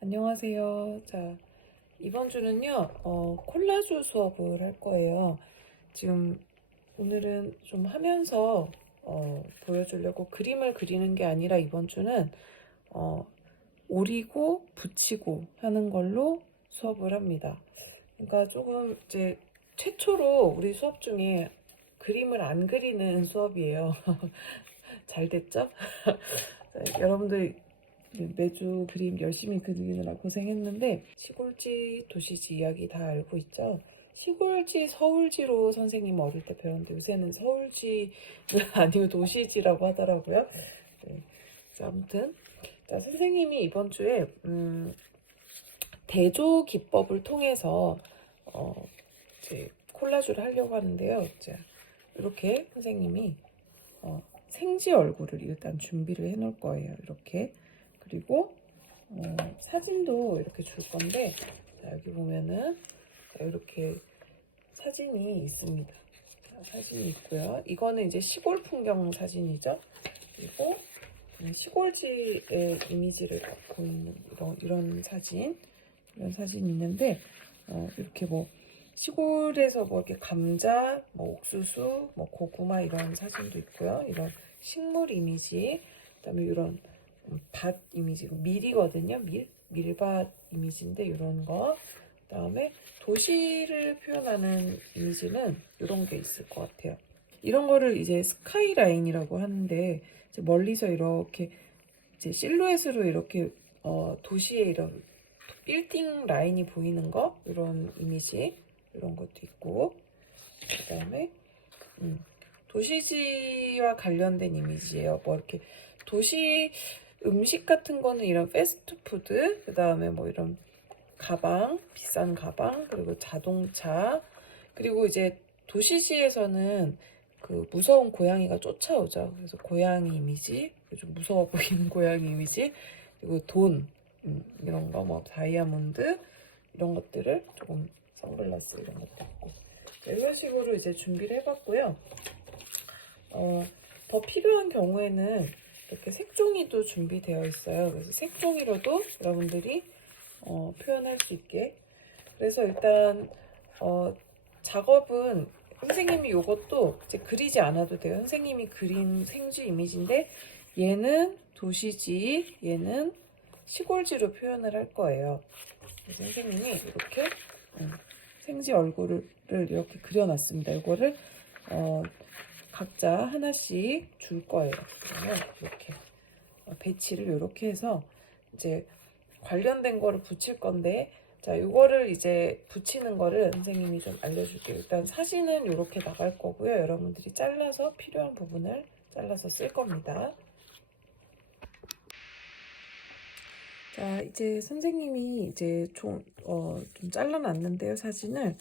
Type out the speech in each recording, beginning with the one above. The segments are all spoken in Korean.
안녕하세요. 자, 이번 주는요, 콜라주 수업을 할 거예요. 지금 오늘은 좀 하면서 보여주려고 그림을 그리는 게 아니라 이번 주는 어, 오리고 붙이고 하는 걸로 수업을 합니다. 그러니까 조금 이제 최초로 우리 수업 중에 그림을 안 그리는 수업이에요. 잘 됐죠? 여러분들 매주 그림 열심히 그리느라 고생했는데 시골지 도시지 이야기 다 알고 있죠? 시골지 서울지로 선생님 어릴 때 배웠는데 요새는 서울지는 아니고 도시지라고 하더라고요. 네. 자, 아무튼 자, 선생님이 이번 주에 대조 기법을 통해서 이제 콜라주를 하려고 하는데요. 자, 이렇게 선생님이 생지 얼굴을 일단 준비를 해 놓을 거예요. 이렇게. 그리고 사진도 이렇게 줄 건데, 자, 여기 보면은 이렇게 사진이 있습니다. 자, 사진이 있고요. 이거는 이제 시골 풍경 사진이죠. 그리고 시골지의 이미지를 갖고 있는 이런 사진, 이런 사진이 있는데, 이렇게 뭐 시골에서 뭐 이렇게 감자, 뭐 옥수수, 뭐 고구마 이런 사진도 있고요. 이런 식물 이미지, 그다음에 이런 밭 이미지, 밀이거든요. 밀밭 이미지인데 이런 거. 그다음에 도시를 표현하는 이미지는 이런 게 있을 것 같아요. 이런 거를 이제 스카이라인이라고 하는데 이제 멀리서 이렇게 이제 실루엣으로 이렇게 도시의 이런 빌딩 라인이 보이는 거 이런 이미지 이런 것도 있고 그다음에 도시지와 관련된 이미지예요. 뭐 이렇게 도시 음식 같은 거는 이런 패스트푸드, 그 다음에 뭐 이런 가방, 비싼 가방, 그리고 자동차, 그리고 이제 도시지에서는 그 무서운 고양이가 쫓아오죠. 그래서 고양이 이미지, 좀 무서워 보이는 고양이 이미지, 그리고 돈, 이런 거, 뭐 다이아몬드, 이런 것들을 조금 선글라스 이런 것도 있고. 이런 식으로 이제 준비를 해봤고요. 더 필요한 경우에는 이렇게 색종이도 준비되어 있어요. 그래서 색종이로도 여러분들이 표현할 수 있게. 그래서 일단 작업은 선생님이 이것도 이제 그리지 않아도 돼요. 선생님이 그린 생지 이미지인데 얘는 도시지, 얘는 시골지로 표현을 할 거예요. 그래서 선생님이 이렇게 생지 얼굴을 이렇게 그려놨습니다. 이거를 각자 하나씩 줄 거예요. 그러면 이렇게 배치를 이렇게 해서 이제 관련된 거를 붙일 건데, 자, 이거를 이제 붙이는 거를 선생님이 좀 알려줄게요. 일단 사진은 이렇게 나갈 거고요. 여러분들이 잘라서 필요한 부분을 잘라서 쓸 겁니다. 자, 이제 선생님이 이제 좀 잘라놨는데요, 사진을.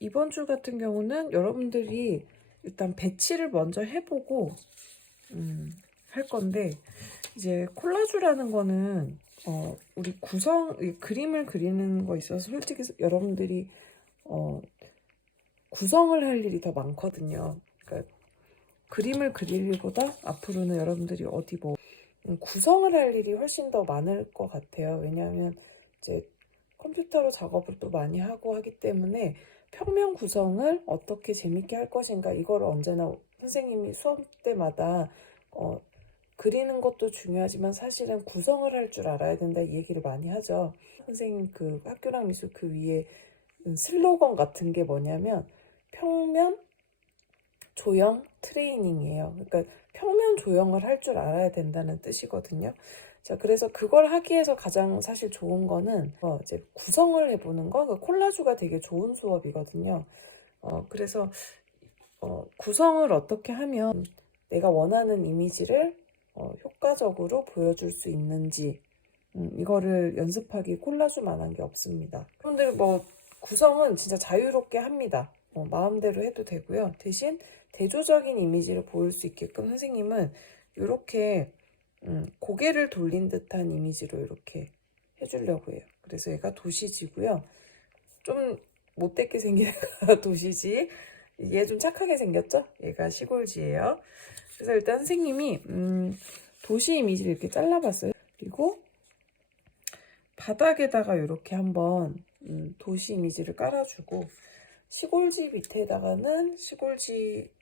이번 주 같은 경우는 여러분들이 일단 배치를 먼저 해보고, 할 건데, 이제 콜라주라는 거는, 우리 그림을 그리는 거 있어서 솔직히 여러분들이, 구성을 할 일이 더 많거든요. 그러니까 그림을 그릴 일보다 앞으로는 여러분들이 어디 뭐, 구성을 할 일이 훨씬 더 많을 것 같아요. 왜냐하면 이제 컴퓨터로 작업을 또 많이 하고 하기 때문에 평면 구성을 어떻게 재밌게 할 것인가 이걸 언제나 선생님이 수업 때마다 그리는 것도 중요하지만 사실은 구성을 할 줄 알아야 된다 이 얘기를 많이 하죠. 선생님 그 학교랑 미술 그 위에 슬로건 같은 게 뭐냐면 평면 조형 트레이닝이에요. 그러니까 평면 조형을 할 줄 알아야 된다는 뜻이거든요. 자, 그래서 그걸 하기 위해서 가장 사실 좋은 거는 이제 구성을 해보는 거, 그 콜라주가 되게 좋은 수업이거든요. 그래서 구성을 어떻게 하면 내가 원하는 이미지를 효과적으로 보여줄 수 있는지 이거를 연습하기 콜라주만한 게 없습니다. 여러분들 뭐 구성은 진짜 자유롭게 합니다. 마음대로 해도 되고요. 대신 대조적인 이미지를 보일 수 있게끔 선생님은 이렇게 고개를 돌린 듯한 이미지로 이렇게 해주려고 해요. 그래서 얘가 도시지고요. 좀 못되게 생긴 애가 도시지. 얘 좀 착하게 생겼죠? 얘가 시골지예요. 그래서 일단 선생님이 도시 이미지를 이렇게 잘라봤어요. 그리고 바닥에다가 이렇게 한번 도시 이미지를 깔아주고, 시골지 밑에다가는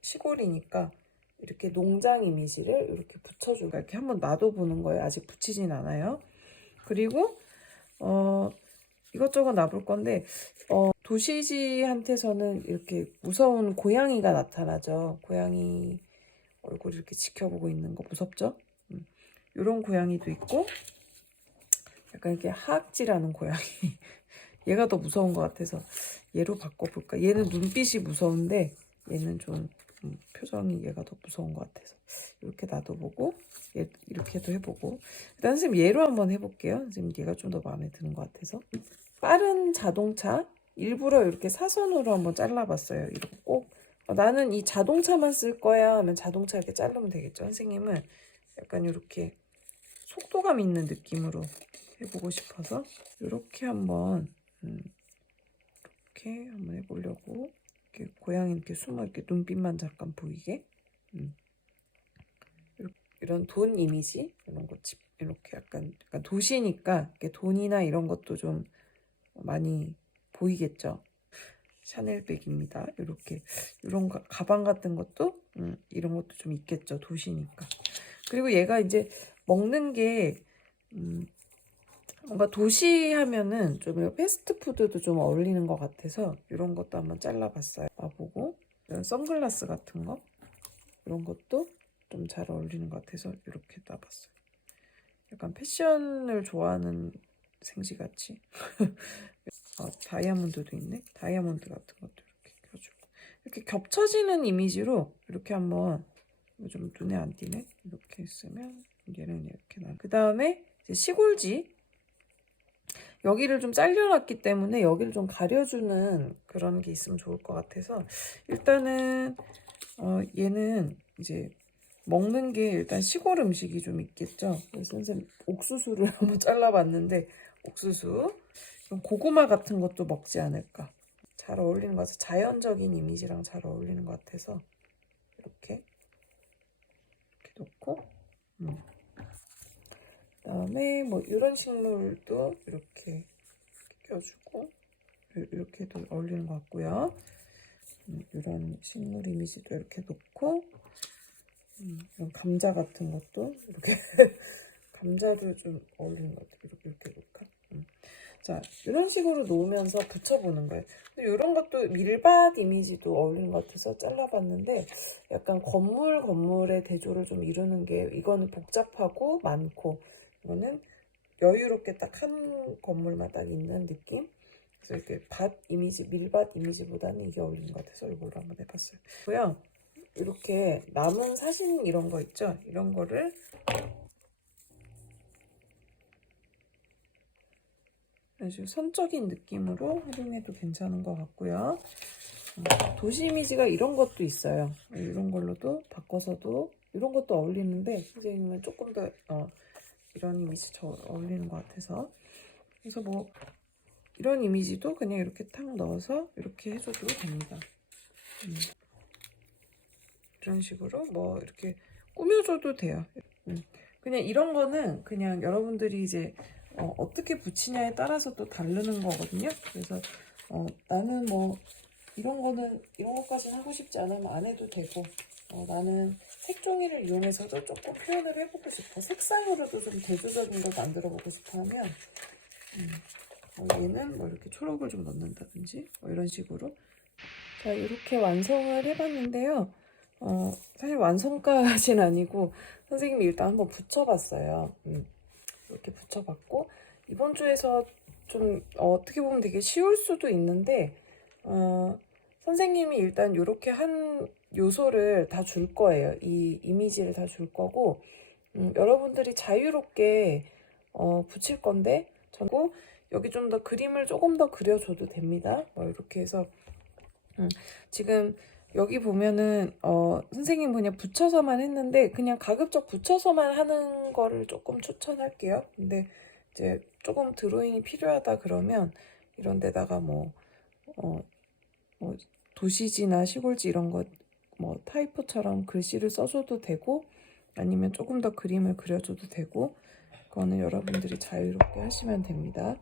시골이니까 이렇게 농장 이미지를 이렇게 붙여주고 이렇게 한번 놔둬보는 거예요. 아직 붙이진 않아요. 그리고 이것저것 놔볼 건데 도시지한테서는 이렇게 무서운 고양이가 나타나죠. 고양이 얼굴 이렇게 지켜보고 있는 거 무섭죠? 이런 고양이도 있고, 약간 이렇게 하악질하는 고양이. 얘가 더 무서운 것 같아서 얘로 바꿔볼까? 얘는 눈빛이 무서운데 얘는 좀 표정이 얘가 더 무서운 것 같아서 이렇게 놔둬보고, 얘 이렇게도 해보고, 일단 선생님 얘로 한번 해볼게요. 선생님 얘가 좀 더 마음에 드는 것 같아서. 빠른 자동차 일부러 이렇게 사선으로 한번 잘라봤어요. 이렇게 꼭 나는 이 자동차만 쓸 거야 하면 자동차 이렇게 자르면 되겠죠. 선생님은 약간 이렇게 속도감 있는 느낌으로 해보고 싶어서 이렇게 한번 이렇게 한번 해보려고. 이렇게 고양이 이렇게 숨어 이렇게 눈빛만 잠깐 보이게. 이런 돈 이미지 이런 거 이렇게 약간 도시니까 이렇게 돈이나 이런 것도 좀 많이 보이겠죠. 샤넬백입니다. 이렇게 이런 가방 같은 것도 이런 것도 좀 있겠죠. 도시니까. 그리고 얘가 이제 먹는 게 뭔가 도시 하면은 좀 패스트푸드도 좀 어울리는 것 같아서 이런 것도 한번 잘라봤어요. 놔보고, 이런 선글라스 같은 거 이런 것도 좀 잘 어울리는 것 같아서 이렇게 놔봤어요. 약간 패션을 좋아하는 생쥐같이. 다이아몬드도 있네. 다이아몬드 같은 것도 이렇게 껴주고, 이렇게 겹쳐지는 이미지로 이렇게 한번, 좀 눈에 안 띄네. 이렇게 있으면 얘는 이렇게 나. 그 다음에 시골지, 여기를 좀 잘려놨기 때문에 여기를 좀 가려주는 그런 게 있으면 좋을 것 같아서, 일단은 얘는 이제 먹는 게 일단 시골 음식이 좀 있겠죠. 그래서 선생님 옥수수를 한번 잘라봤는데, 옥수수, 고구마 같은 것도 먹지 않을까. 잘 어울리는 것 같아서, 자연적인 이미지랑 잘 어울리는 것 같아서 이렇게 놓고, 그다음에 뭐 이런 식물도 이렇게 껴주고, 이렇게도 어울리는 것 같고요. 이런 식물 이미지도 이렇게 놓고, 이런 감자 같은 것도 이렇게 감자도 좀 어울리는 것 같아요. 이렇게 놓을까? 자, 이런 식으로 놓으면서 붙여보는 거예요. 근데 이런 것도 밀밭 이미지도 어울리는 것 같아서 잘라봤는데, 약간 건물의 대조를 좀 이루는 게, 이거는 복잡하고 많고, 이거는 여유롭게 딱 한 건물만 딱 있는 느낌? 그래서 이렇게 밭 이미지, 밀밭 이미지보다는 이게 어울리는 것 같아서 이걸로 한번 해봤어요. 그고요. 이렇게 남은 사진 이런 거 있죠? 이런 거를 아주 선적인 느낌으로 활용해도 괜찮은 것 같고요. 도시 이미지가 이런 것도 있어요. 이런 걸로도 바꿔서도 이런 것도 어울리는데, 선생님은 조금 더 이런 이미지 저 어울리는 것 같아서, 그래서 뭐 이런 이미지도 그냥 이렇게 탁 넣어서 이렇게 해줘도 됩니다. 이런 식으로 뭐 이렇게 꾸며줘도 돼요. 그냥 이런 거는 그냥 여러분들이 이제 어떻게 붙이냐에 따라서 또 다르는 거거든요. 그래서 나는 뭐 이런 것까지는 하고 싶지 않으면 안 해도 되고, 나는 색종이를 이용해서도 조금 표현을 해보고 싶어. 색상으로도 좀 대조적인 걸 만들어 보고 싶어 하면, 얘는 뭐 이렇게 초록을 좀 넣는다든지 뭐 이런 식으로. 자, 이렇게 완성을 해봤는데요. 사실 완성까지는 아니고 선생님이 일단 한번 붙여봤어요. 이렇게 붙여봤고, 이번 주에서 좀 어떻게 보면 되게 쉬울 수도 있는데, 선생님이 일단 이렇게 한 요소를 다 줄 거예요. 이 이미지를 다 줄 거고, 여러분들이 자유롭게 붙일 건데, 저고 여기 좀 더 그림을 조금 더 그려줘도 됩니다. 뭐 이렇게 해서 지금 여기 보면은 선생님 그냥 붙여서만 했는데, 그냥 가급적 붙여서만 하는 거를 조금 추천할게요. 근데 이제 조금 드로잉이 필요하다 그러면 이런 데다가 뭐 도시지나 시골지 이런 거 뭐 타이포처럼 글씨를 써줘도 되고, 아니면 조금 더 그림을 그려줘도 되고, 그거는 여러분들이 자유롭게 하시면 됩니다.